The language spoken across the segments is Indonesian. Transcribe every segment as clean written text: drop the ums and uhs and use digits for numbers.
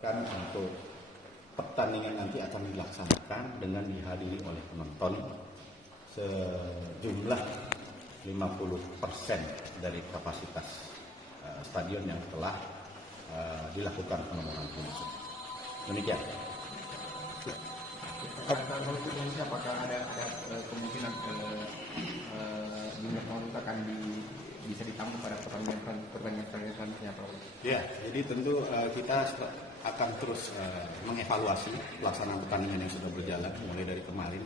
Kan untuk pertandingan nanti akan dilaksanakan dengan dihadiri oleh penonton sejumlah 50% dari kapasitas stadion yang telah dilakukan penomoran khusus. Demikian. Kalau untuk Indonesia, apakah ada kemungkinan jumlah penonton akan bisa ditambah pada pertandingan selanjutnya, Pak? Ya, jadi tentu kita akan terus mengevaluasi pelaksanaan pertandingan yang sudah berjalan mulai dari kemarin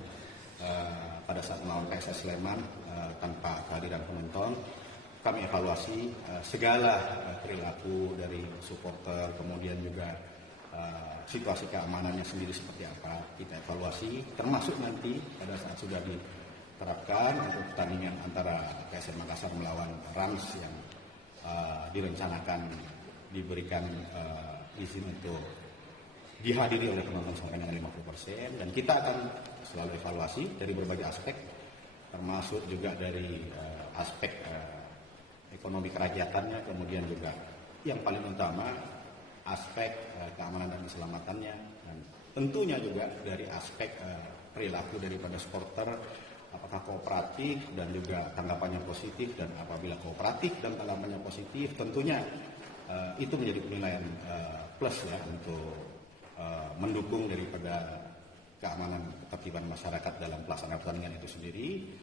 pada saat melawan PSS Sleman tanpa kehadiran penonton. Kami evaluasi segala perilaku dari supporter, kemudian juga situasi keamanannya sendiri seperti apa. Kita evaluasi, termasuk nanti pada saat sudah diterapkan untuk pertandingan antara PSM Makassar melawan Rans yang direncanakan diberikan izin untuk dihadiri oleh penonton sampai dengan 50%, dan kita akan selalu evaluasi dari berbagai aspek, termasuk juga dari aspek ekonomi kerakyatannya, kemudian juga yang paling utama aspek keamanan dan keselamatannya, dan tentunya juga dari aspek perilaku daripada supporter, apakah kooperatif dan juga tanggapannya positif, dan apabila kooperatif dan tanggapannya positif tentunya itu menjadi penilaian plus ya untuk mendukung daripada keamanan ketertiban masyarakat dalam pelaksanaan pertandingan itu sendiri.